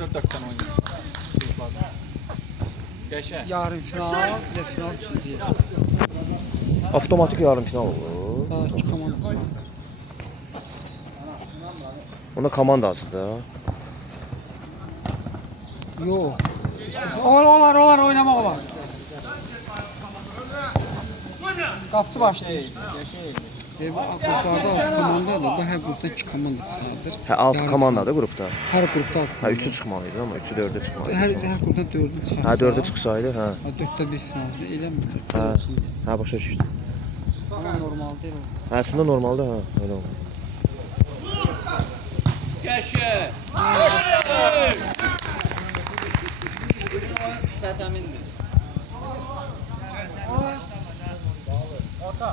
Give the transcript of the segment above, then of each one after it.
4-4'dən oynayır. Qəşəng. Yarım final və final üçüncü yer. Avtomatik yarım final olur. Ha, iki komanda var. Onda komandasıdır. Yox. İstəsə olar oynamaq olar. Qapçı başlayır. Bu qruplarda 6 komandadır. Bu hər qrupda 2 komanda çıxardır. Hə 6 komandadır qrupda. Hər qrupda 6 Hə komanda. 3-ü çıxmalıydı amma 3-ü 4-ə çıxmalıydı. Hər qrupdan 4-ünü çıxartsa. Hə 4-ə çıxsaydı, hə. 4-də 1 finalda eləmir. Hə başa düşdüm. Amma normal deyil o. Hə əslində normaldır, hə, elə olur. Qəşəng. Sədəmindir. Ota.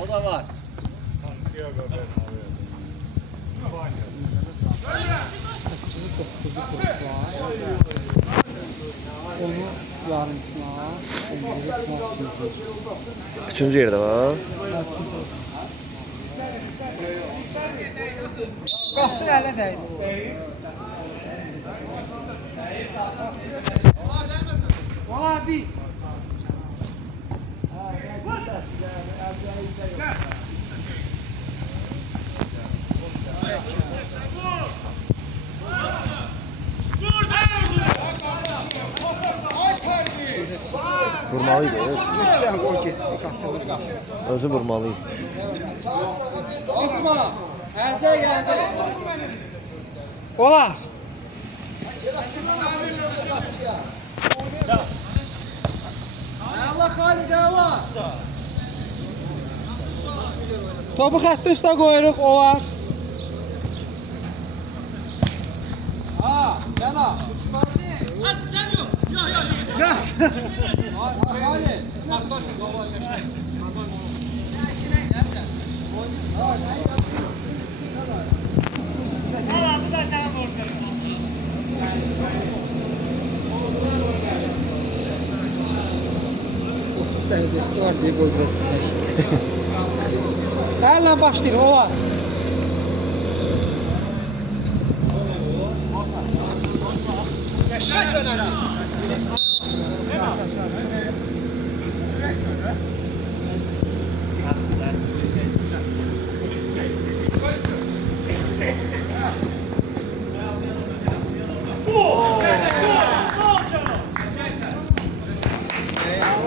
O da var. Onu yarım final, 11 final üçüncü. Üçüncü yerdə var. Qapçı ələ dəydi. Valla bir. Vurmalıydı. Üçdən gol getdi, qaçırdı qapı. Özü vurmalıydı. Osman, Əcə gəldi. Olar. Allah Xalidə var. Topu xəttin üstə qoyuruq, olar. Ha, yana. Sen yok. Yok. Ya. Xali. Valla bu da sana vurdu. Dərəcəsi var deyə qoy biraz istəyir. Əllə başlayır, olar. Qəşəng sənərə.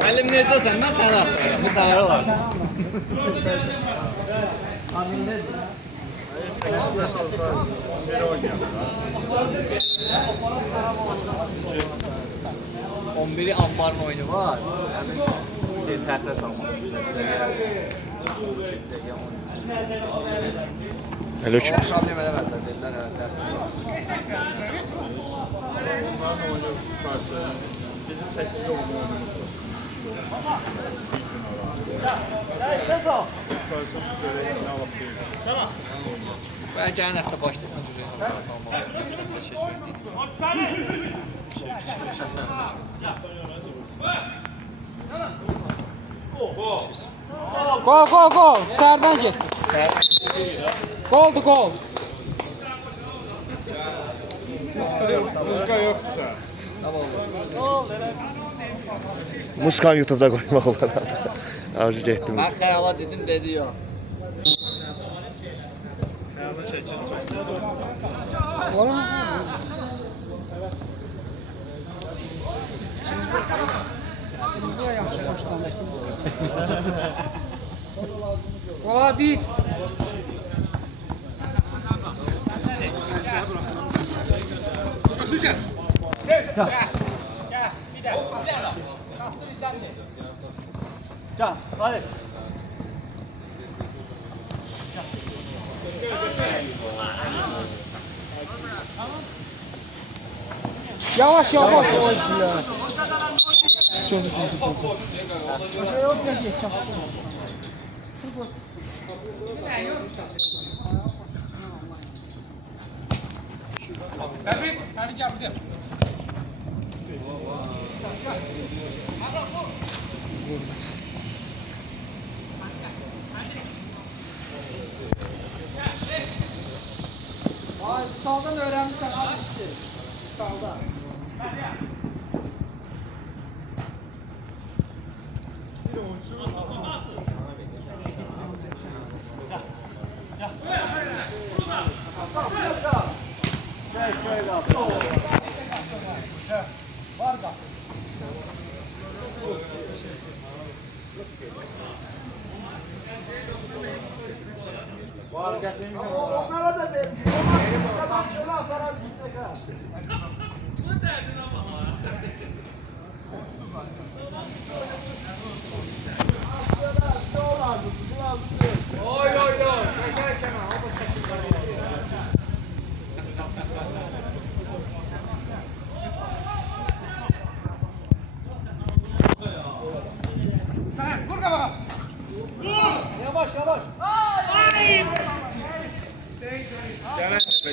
Müəllim necəsən? Mən səni axtarıram. Bu sənə olar. Biri ambarın oyunu var. Təhsir salmaq. Elə ki. Problem eləmədilər, dedilər, Bunların oyunu karşı bizim 8 oyunu karşı görək nə vaxt deyil. Ben gələn həftə başlasın bu reyna çarə salmağa. Üstad təşəkkür edirəm. Gol. İçərdən getdi. Goldu, gol. Muzika yoxdursa. Muskan YouTube'da qoymaq olar. Arzu getdim. Mən xəyala dedim, dedi yox. Olar. Yaxşı başlandı. Ola bir. Can, hadi. Yavaş. Çok. Saldan öyrənmişsən, az ki. Salda.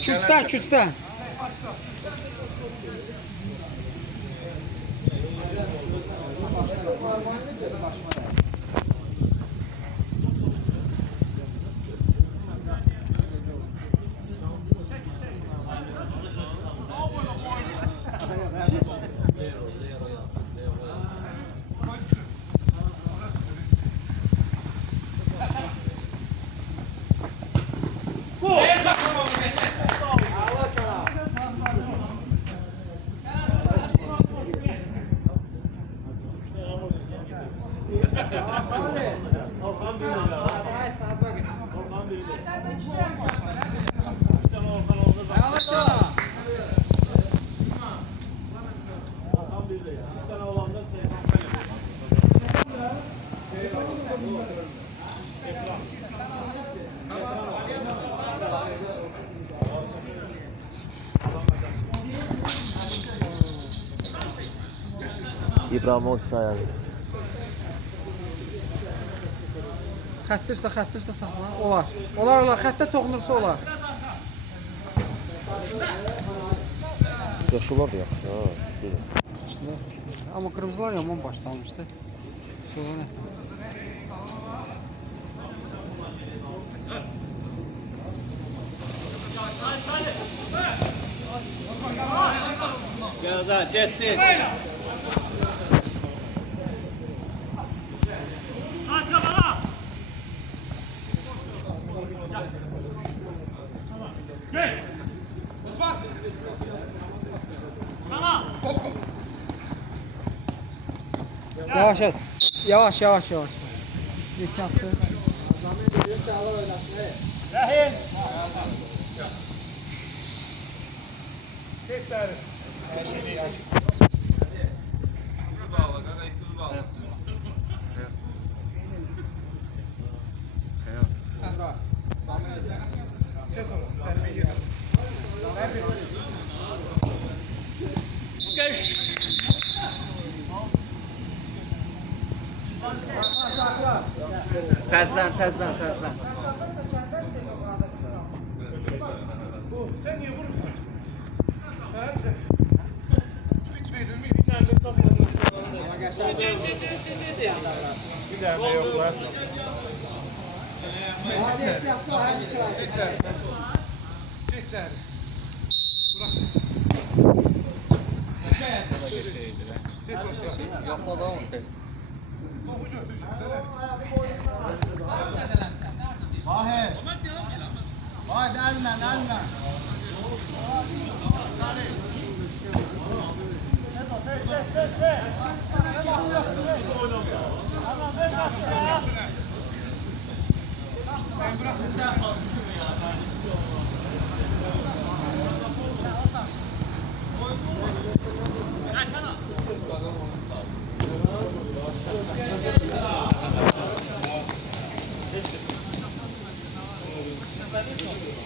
Küçdən, küçdən. İbrahimovic sayarı. Xəttə üstə saxla. Olar. Olar, xəttə toxunursa olar. Yaşılar da yaxşı. Amma qırmızılar yaman başlamışdı. Sonra nəsə. Gözə, getdi. Yavaş et. Yavaş. Ehtiyatlı. Rahim. Tek sarı. Təzdən. Sen niye vurursun? Bir tane yok lan. Geçer. Yoxladı onu test. Vahid. Vahid elmen.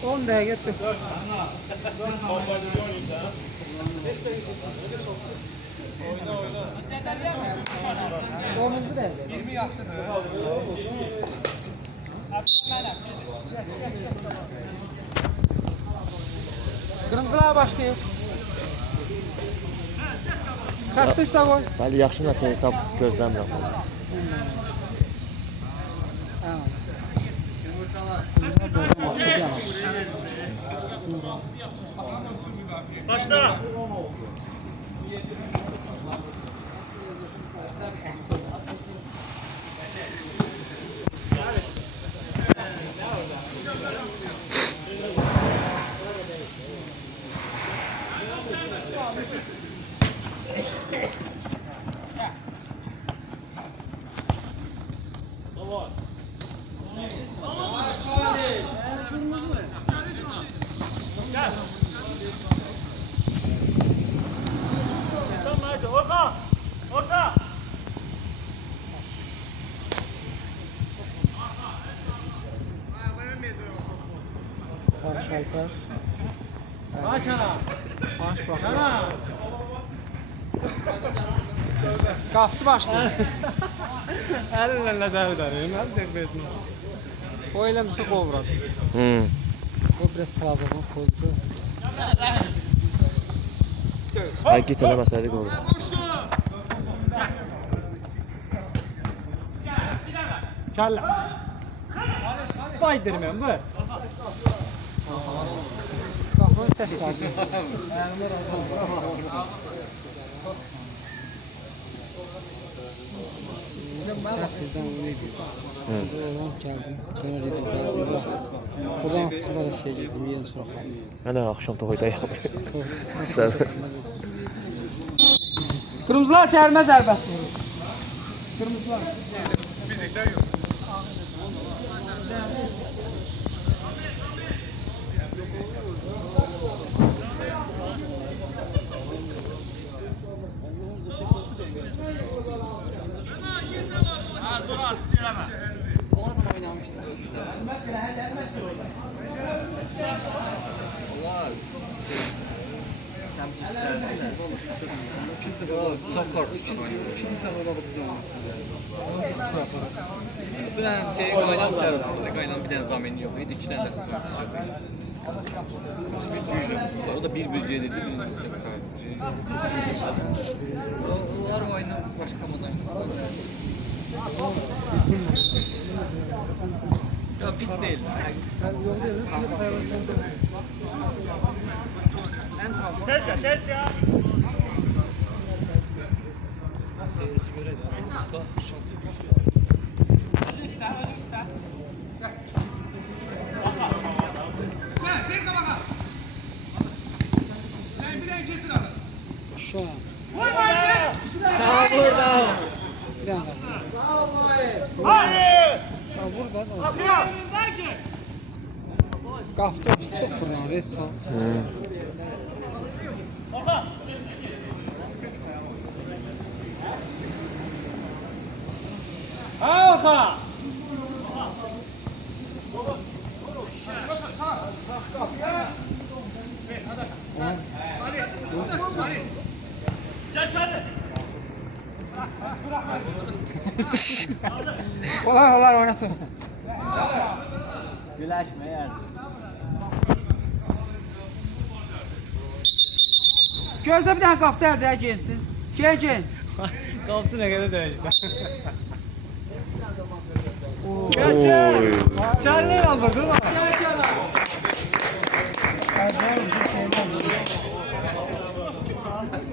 On dəqiqə dur. Onuncu dəqiqə. 20 yaxşıdır. Qırmızılar başlayır. Xəttə üstə qoy. Bəli, yaxşı nəsə hesab gözləmirəm. Tamam. Birazdan vapşe bir yana. Başla. Orta! Orta! Barış Alper. Aç ana! Baş baxır. Ana! Qapçı başlayır. Əlinlə dərdarım, əl dərbetmə. O eləmişsə qovradı. O biraz plazadan koydu. Hərəkət eləməsəydik olur. Kəllə. Spiderman bu. Qapını təsərdi. Sərtizdən onu edir. Oradan gəldim. Dönə dedim, gəldim. Buradan çıxma da şey gedim, yerin soraqlarım. Mənə axşam toxuydayım. Sən. Qırmızılar çərmə zərbəsi vurur. Qırmızılar. Bizlikdən yox. Dur at, istəyirəm. Onlarla oynamışdım sizə. Onlar təmsil sərdir. Çox korpuslu oynuyor. İkinci sən orada qızı olmasın. Bir dənə şey qaynan bir dənə zamin yox idi. 2 dənə də siz oyuncusu yox idi. Bir güclü. O da bir gedirdi. Birincisi onlar oyunu başqa komandaymış. Yok pis değil. Tez ya. Şu an. Ha burada. Bir dənə. Hayır! Ha burada da. Kapıya! Qapçı çox fırlanır, heç sağ. Ha orta! Olar oynatır. Güləşmə yer. Gözlə bir dənə qapçı əlcəyə gelsin. Gel. Kaptı ne kadar değişti. Oy. Çarlı alır değil mi? Əlcəyə bir şeydən.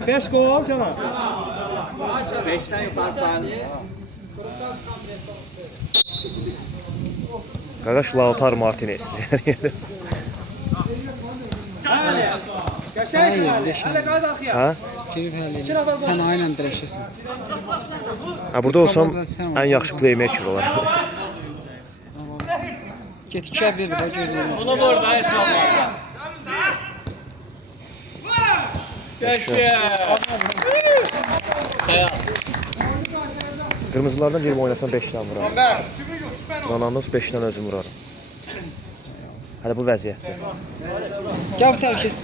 5 gol çana. 5'ten yukarı sayılır. Qaqaş Lautaro Martinez. Sən yerində şən. Ha? Girib həll edirsən. Sən ayla dirəşirsən. Ha burada olsam ən yaxşı playmaker olaram. Get 2'yə 1-dir, bax görürəm. Bunu burada et olmaz. Qırmızılardan birini oynasam 5 dənə vuraram. Ronaldo 5 dənə özüm vuraram. Hələ bu vəziyyətdə. Gəl bir tərəf kes.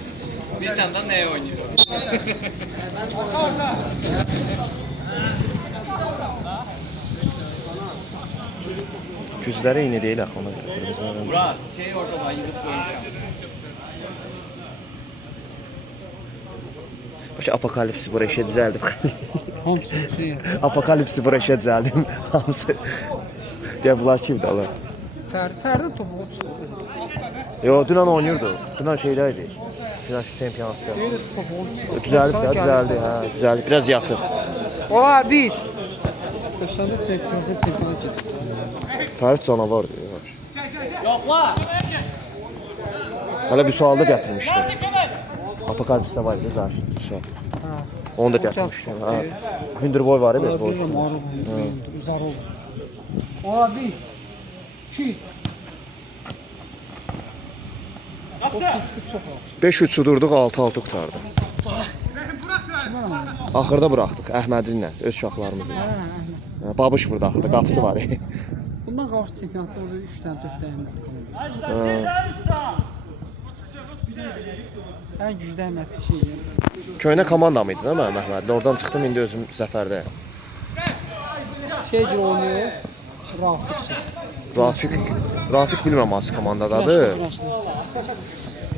Bir senden neye oynuyor? Güzləri eyni deyil axı ona görə qırmızılardan. Murat, şey ortada yığıp koymuşam. Başa apokalipsi bura işə düzəldim. Hamısı şey. Apokalipsi bura işə düzəldim. Hamısı. Deyə bunlar kimdir Allah? Fərdi topu çıxdı. Yo, dünən oynayırdı. Dünən şeydəydi. Dünən çempionatda. Topu çıxdı. Düzəldi, hə, düzəldi. Biraz yatıb. Olar bir. Özündə çempionat gedir. Fərid canavardır. Yoxla. Hələ Vüsalda gətirmişdi. Apokalipsdə var idi zaten Vüsal. Onu da gətirmişdi. Ha. Hündürboy var ya, bez boy. Bilirəm, arıq, uzar olur. Olar bir. 2. O fiski çox yaxşı. 5 3 udurduq, 6-6 qutardı. Axırda buraxdıq Əhmədli ilə, öz uşaqlarımızla. Babış vurdu axırda, qapısı var. Bundan qabaq çempionatda orada 3 dənə, 4 dənə komandası. Ən güclü Əhmədli şey. Köynə komanda mıydı değil mi Əhmədli? Oradan çıxdım, indi özüm zəfərdəyəm. Şey oynayır. Rafiq bilmirəm hansı komandadadır.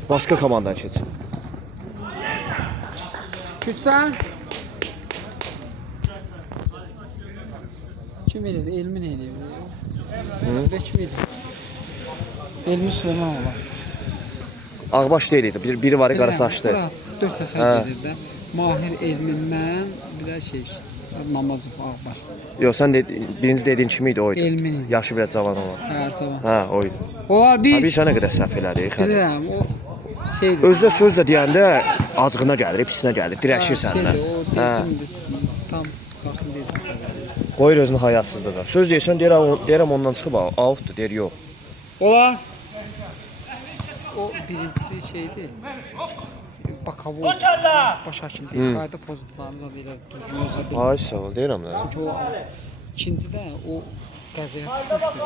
Başqa komandaya keçsin. Kütsən. Kim edir? Elmin edir. Sizdə kim edir? Elmi Süleyman olar. Ağbaş deyil idi. Biri var, qara saçlı. 4 dəfə gedir də. Mahir Elmin, mən, bir də şey, Namazov Ağbaş. Yox, sən birinci dediyin kimi idi, oydu. Elmin. Yaşı biraz cavan olan. Hə, cavan. Hə, oydu. Olar bir. Abi sənə qədər səhv elədi. Bilirəm, o şeydir. Özdə söz də deyəndə azğına gəlir, pisinə gəlir, dirəşir səndən. Şeydir, o deyəcəm, tam tutarsın deyəcəm sənə. Qoyur özünü hayasızlığa. Söz deyirsən, deyirəm ondan çıxıb outdur, deyir yox. Olar. O birincisi şeydir. Bakavol. Baş hakim deyil. Qayda pozitlarınız adı ilə düzgün olsa bilir. Ay sağ ol, deyirəm də. Çünki o ikincidə o qəzaya düşmüşdü.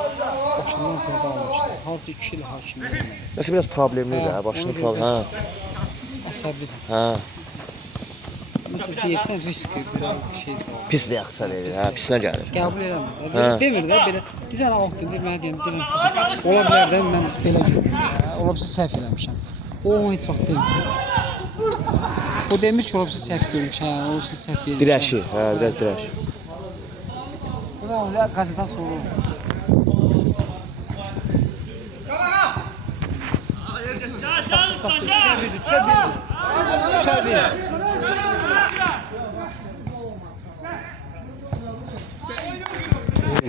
Başından zədə almışdı. Harca 2 il hakimlik elədi. Nəsə biraz problemlidir, hə, başını problem. Hə. Əsəbidir. Hə. Məsələn deyirsən risk bir şeydir. Pis reaksiya verir, hə, pisinə gəlir. Qəbul eləmir. Demir də belə. Deyirsən outdur, deyir mənə deyəndə deyirəm. Ola bilər də mən belə ola bilsə səhv eləmişəm. O heç vaxt demir. O demir ki, ola bilsə səhv görmüşəm, ola bilsə səhv vermişəm. Dirəşi, hə, biraz dirəşi. Bu da öyle qazadan sonra olur.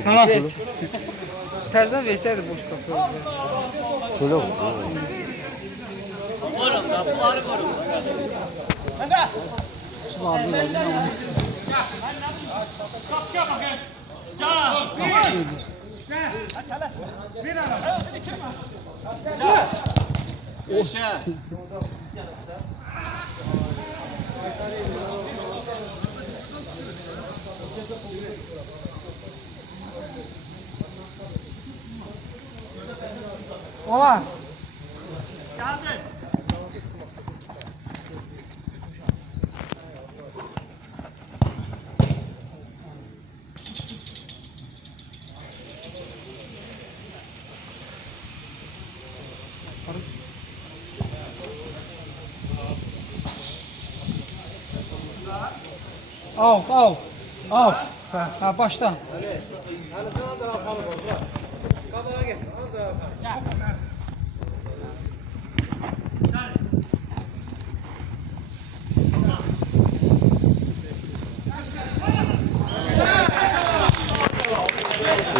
Sana versin. Təzdən versəydi boş qapı. Şöyle olur. Qorun da, bunları qorun. Sulardı ilə bir zaman. Qapı Beşə. Olar. Al. Ha, başla.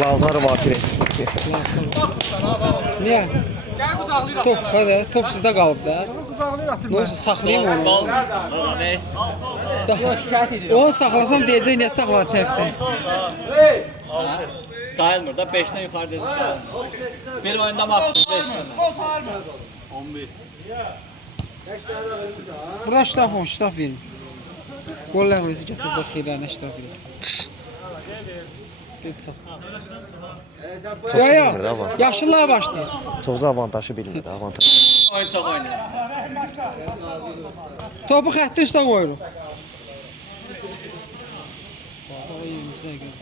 Lavlar vakir Niyə? Top, hadi, top sizdə qalıb da. Nə olsa saxlayayım onu. Valla nə istəyirsən? Daha şikayət edirəm. Onu saxlasam deyəcək niyə saxladı təpdən. Sayılmır da 5'dən yuxarı dedim sayılmır. Bir oyunda maksimum 5 dənə. 11. Burada ştraf verin. Gol ləğvəsi gətirib bax xeyirlərinə ştraf verirsən. Dedi sağ. Ya, yaşlılar başlayır. Çox da avantajı bilmir, avantaj. Oyun çox oynayasın. Topu xətti üstə qoyuruq. O yerimizə görə.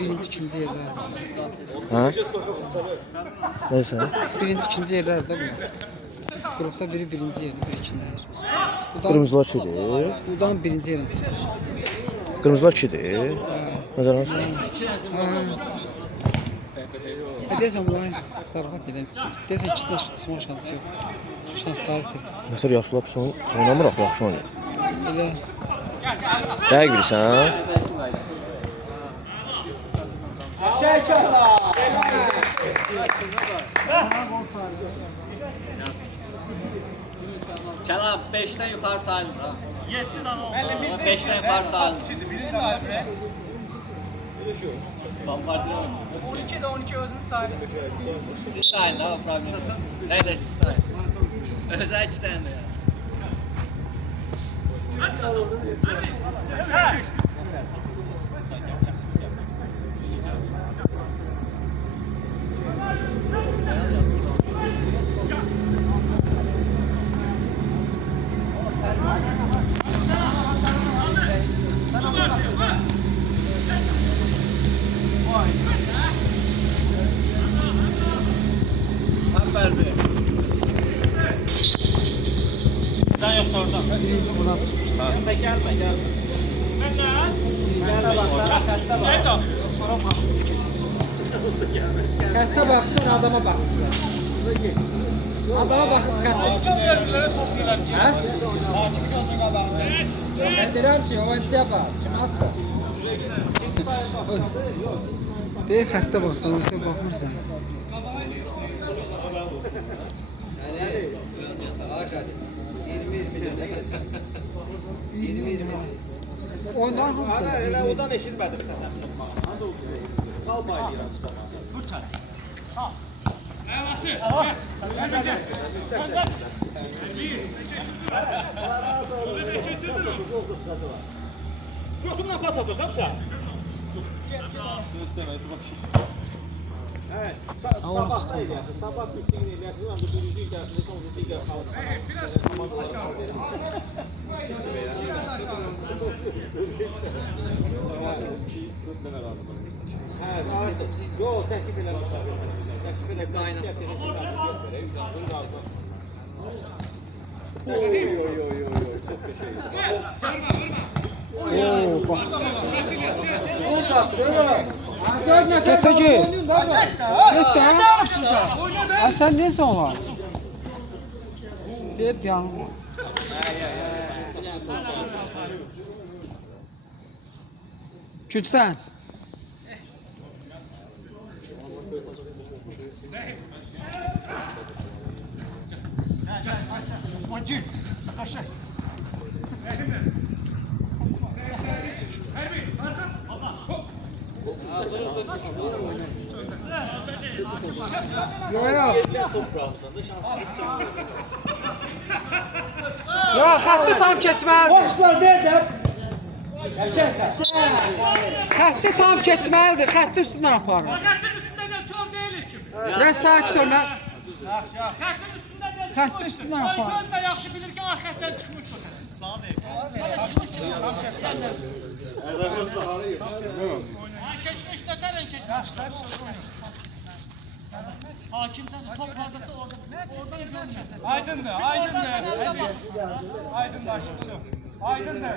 Birinci, ikinci yerler. Ha? Neyse. Birinci, ikinci yerler de bu. Grupta biri birinci yerdi, biri ikinci yer. Qırmızılar kimdir? Udan birinci yerə çıxır. Qırmızılar kimdir? Nəzərən alsın. Deyəsən bunların zarafat edən deyəsən ikisində çıxma şansı yox. Şansları tip. Nətər yaşlılar pis oynamıraq, yaxşı oynayır. Elə Dəqiq bilirsən? Kəlam 5-dən yuxarı sayılmır ha. 7-dən 5-dən yuxarı sayılmır. Bombardier oynuyor. 12'de 12 özümüz sayılır. Siz sayın da problem. Nerede siz sayın? Özel 2 tane de yaz. Sen yoksa oradan. birinci buradan çıxmışdı. Gelme gelme. Ben ne? Gelme bak. Nerede? Sonra bak. Xəttə baxsan adama baxırsan. Adama baxıb xəttə. Hə? Hakim gözün qabağında. Mən deyirəm ki, oyunçuya bax. Kim atsa? Deyir xəttə baxsan, sən baxmırsan. Oyundan hamısı. Elə odan eşitmədim səndən. Kal baylayıram. Götümle pas atacağım sen. Sabahda eləyərsən, sabah üstün eləyərsən, ancaq birinci idərsin, sonuncu idər qalır. Yox, təklif eləmişsən. Təklif Getə ki. Getə. Sən neysə onlar? Deyir yanım. Kütsən. Yox, xətti tam keçməlidir. Xətti tam keçməlidir. Xətti üstündən aparır. Xəttin üstündə də çox deyilir ki. Mən sakit ol, mən Xəttin üstündə də xətti üstündən Ay aparır. göz də yaxşı bilir ki, ah xətdən çıxmışdır. Sağ deyil. Belə çıxmışdır. Ay keçmiş də tərən keçmiş. Hakim sen top kavgası orada. Oradan görmüyorsun. Aydındır, aydındır. Aydındır, aşıpsın. Aydındır.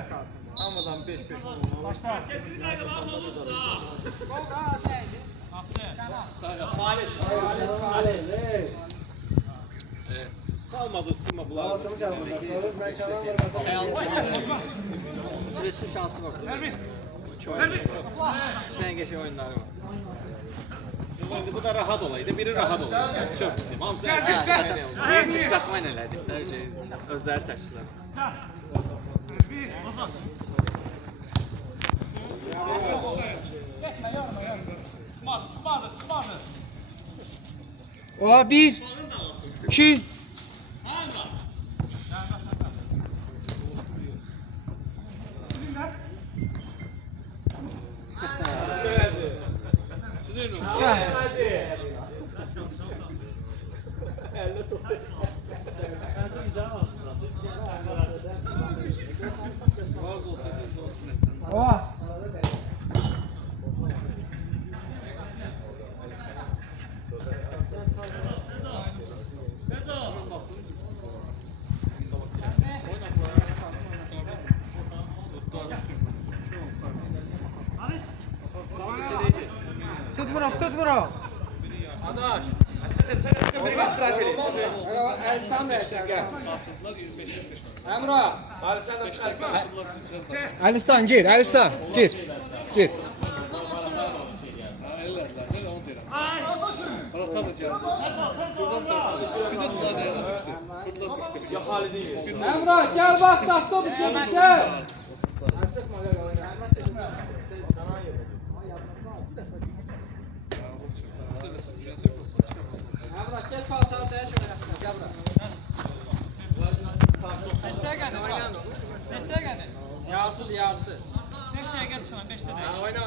Hamıdan 5-5 Başla. salmadı tutma bunlar. Birisi şansı var. Sen geçe oyunları var. Bu da rahat olaydı, biri rahat olaydı. Yani çok istəyim. Hamısı Zaten bir kuş katmayla elədik də, özləri çəkdilər. Sıkmadı. Ola 1 2 Ola Tut bırak. Alistan gir. Gir. Emrah gel bak avtobüs gel. Emrah gel paltarı değiş oynasın. Gel bırak. Desteğe geldi. Yarısı. 5 dakika çıkalım 5 dakika. Oyna.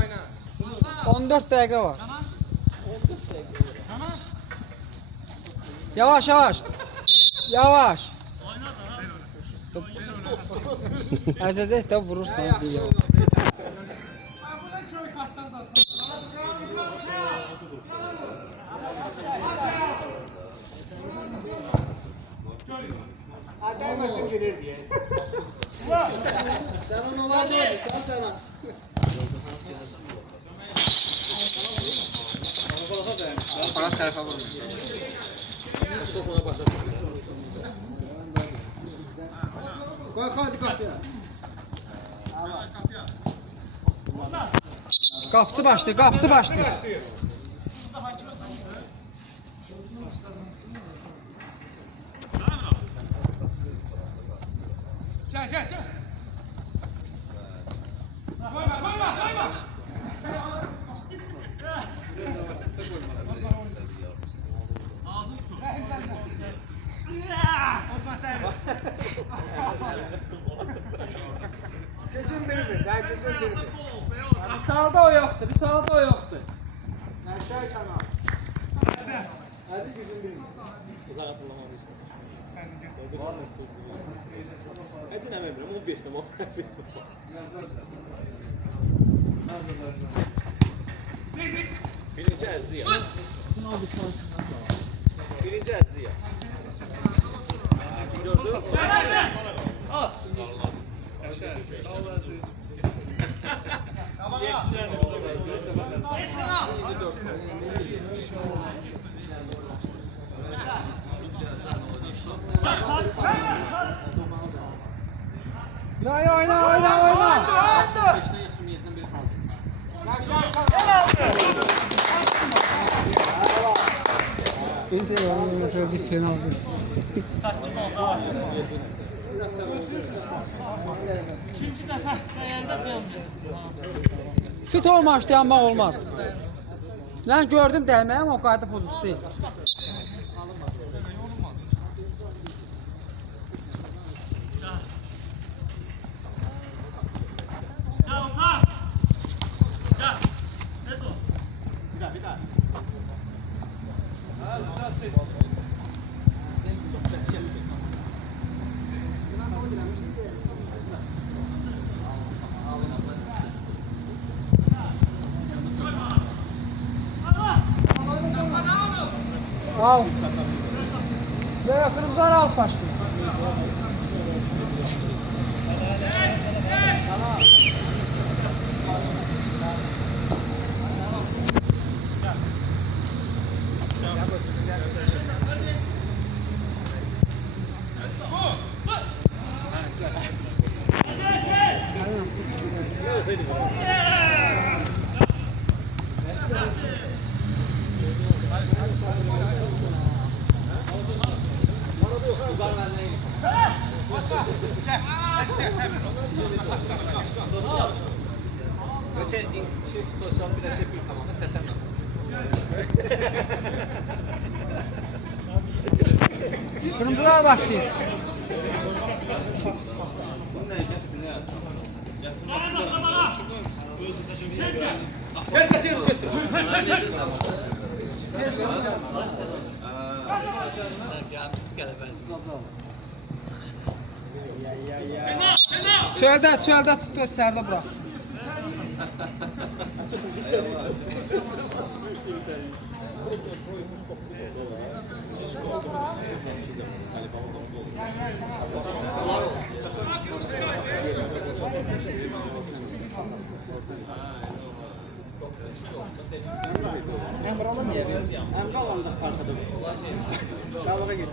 14 dakika var. Tamam. Yavaş. Əzəzək də vurursan deyə. Buradan köy katsan zaten. Adamlaşın gelir diye. Sana olar değil, sana. Aparat tərəfə vurmuyor. Koy hadi kapıya. Qapçı başlayır. Gel. Koyma. Osman sen. Keçin birini. Bir sağda o yoktu. Aşağı kanal. Aziz gücün birini. uzaq atılmamış. Hətta nə bilmirəm, onu beşdim, o beşdim. Birinci əzziyə. Birinci əzziyə. Gördün? At. Aşağı. Sağ ol Aziz. Tamam. Oyna. Biz de oynuyoruz öyle penaltı. İkinci dəfə dəyəndə dönmür. Fit olmamış dayanmaq olmaz. Lan gördüm dəyməyəm o qayda pozuldu. Gel orta. Gel. Tez ol. Bir daha. Al. Ya kırmızı al başlıyor. Bəlkə İngilizcə sosial birləşə bir komanda sətənlə. Qırmızılar başlayır. Çöldə tutdu, içəridə bura. Emrah'la niye verdi? Emrah ancak arkada. Kavağa git.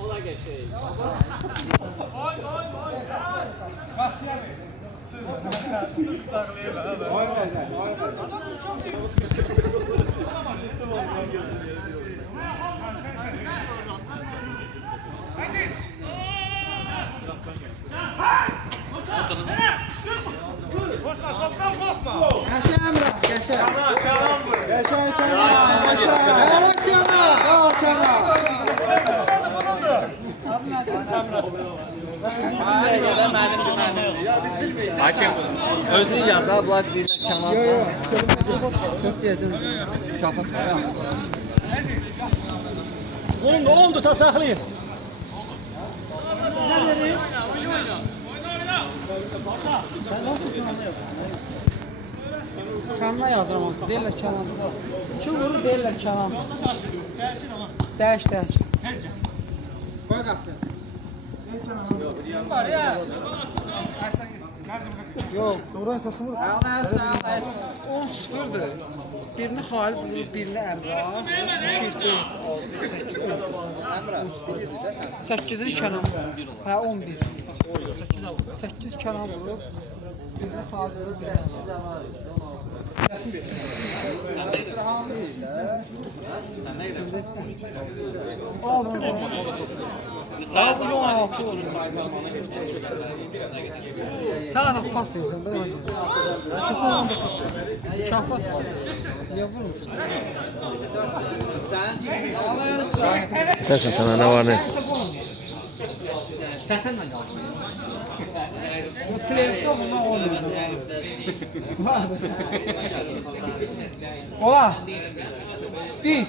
Ola geçey. Yaşa Emrah, yaşa. Hakim özünü yazar, bunlar deyirlər kənarca. Çok dedim. Çapat. Oldu, ta saxlayın. Kanına yazıram olsun. Deyirlər Kənan. Kim vurur deyirlər Kənan. Dəş. Qoy qapı. Var ya. Yok. Doğrudan çoxsun vurur. 10-0'dır. Birini Xalid vurur, birini Əmrah. 8-ini Kənan vurur. Hə 11. 8 Kənan vurur. Birini Xalid vurur, birini Əmrah. Sen neydin? 6 Sadece 16 olur. Sadece pas verirsen de ona göre. Mükafat var. Niye vurmursun? Dersen sana ne var ne? Sətənlə qaldı. Bu player'da buna olmuyor. Ola. Bir.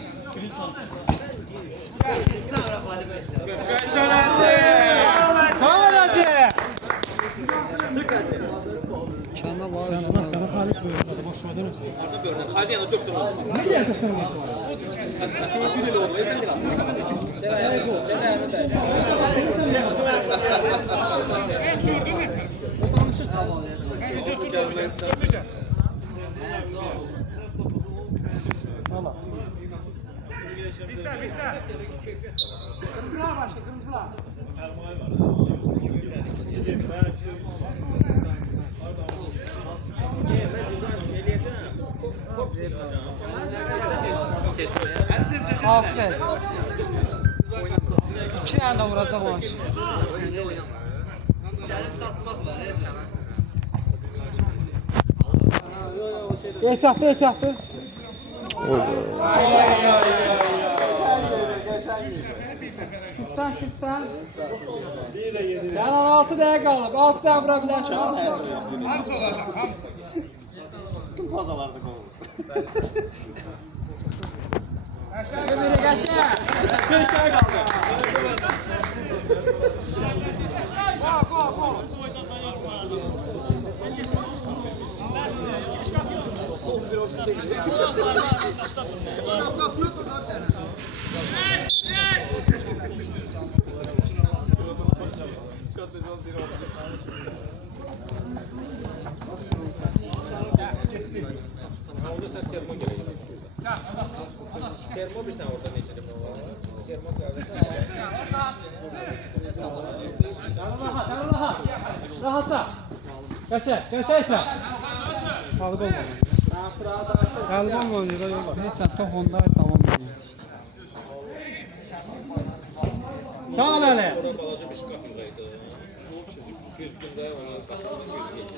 Çanla var. Sana Halit böyle. Boş ver derim sana. Arda görünür. Hadi yana döktüm. Ne diye döktüm? Bir de oldu. Sen de kalsın. Kırmızılar başla, kırmızılar. Altı. İki tane de vuracaq ona. Ehtiyatlı. Tutsan. Sen 6 dəqiqə qalıb. 6 dəqiqə vura bilərsən. Hamısı olacaq, hamısı. Tüm fazalarda gol. Biri qəşəng. 5 tane kaldı. Gol. Orada sen termo geleceksin. Termo bir sen orada ne içelim? Termo geldi. Qəşəksən. Qalıb olmalı. Qalıb olmalı. Neyse top onda tamam. Sağ ol Əli. Balaca bir şkaf yığaydı. Düzgündə ona qapısını gözləyir.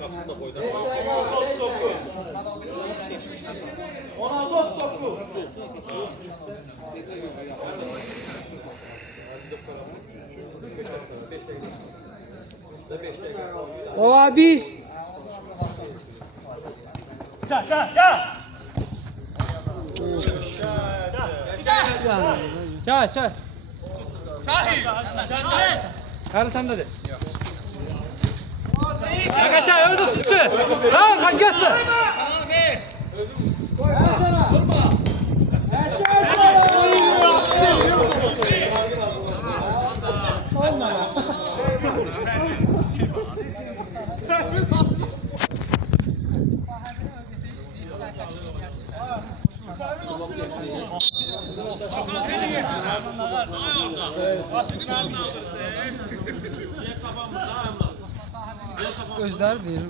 Qapısını da qoydu. 16-9. Ola bir. Çay. Həli səndədir. Qəşəng özü sütçü. Rahat getmə. Özler verir.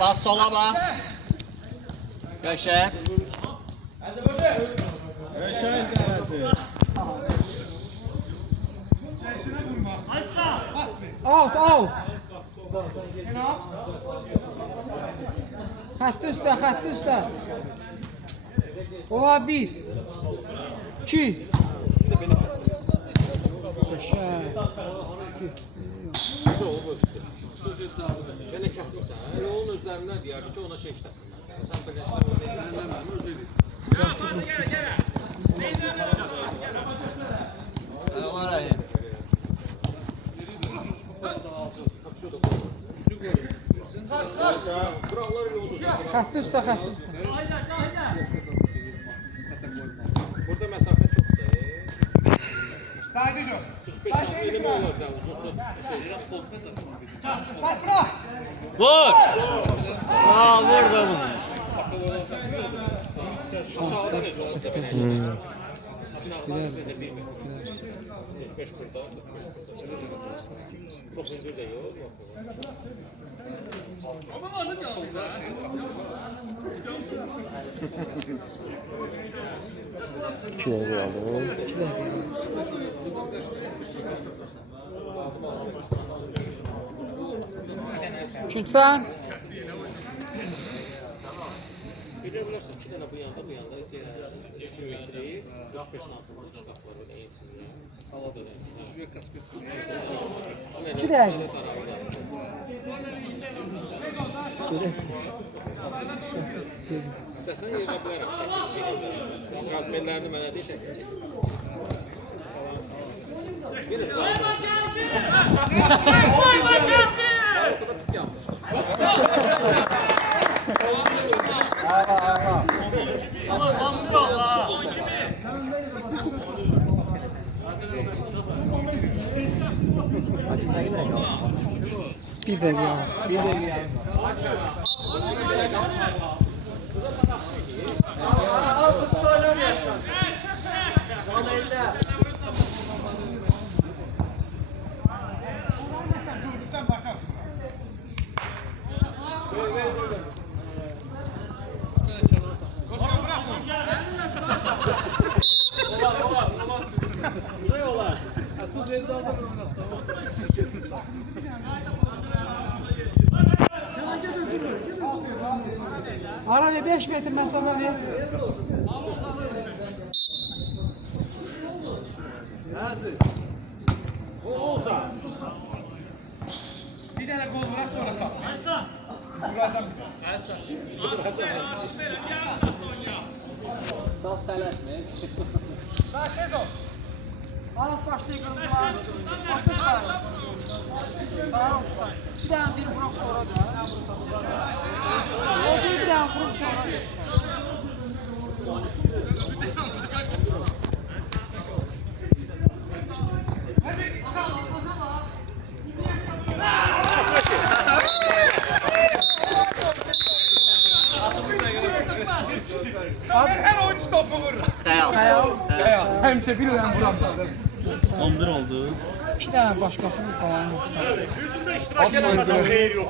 Bas sola bak. Qəşəng. Out. Xətt üstə. Ola bir. 2. Gene kəsilsən, yolun özlərindən deyərdi ki, ona şey işləsinlər. Sən belə Xətt üstə. Burada məsafə çoxdur. Saydıcı. 45 saniyə eləmək olar da uzun Vur. Vur da bunu. Aşağıda necə olsa belə. Aşağıda da 1 metr. 45 burada, 45 burada. Çok hızlı da yok. İki dəqiqə aldım. 2 dəqiqə. Üçüncüdən. Biləbilirsən, 2 dənə bu yanda 2 metri, 45 santimlik şkaflar var, ensinlər. 2 dəqiqə. İstəsən yığa bilərəm, şəkil çəkə bilərəm. Razmerlərini mənə deyə şəkil çəkil. Pis yapmışlar. Bir dəqiqə. Ara ve 5 metre mesafe ver. Bir tane gol bırak sonra çal. Birazdan. Çok telaşme. Bak tez ol. Alıp başlayalım. Başla sağ. Tamam. Bir tane bir vurup sonra da. Bir tane vurup sonra da. Her oyuncu topu vurur. Xəyal. Həmişə bir öyrən vuram. 11 oldu. 2 dənə başqasının qalanı yoxsa. Hücumda iştirak eden xeyir yok.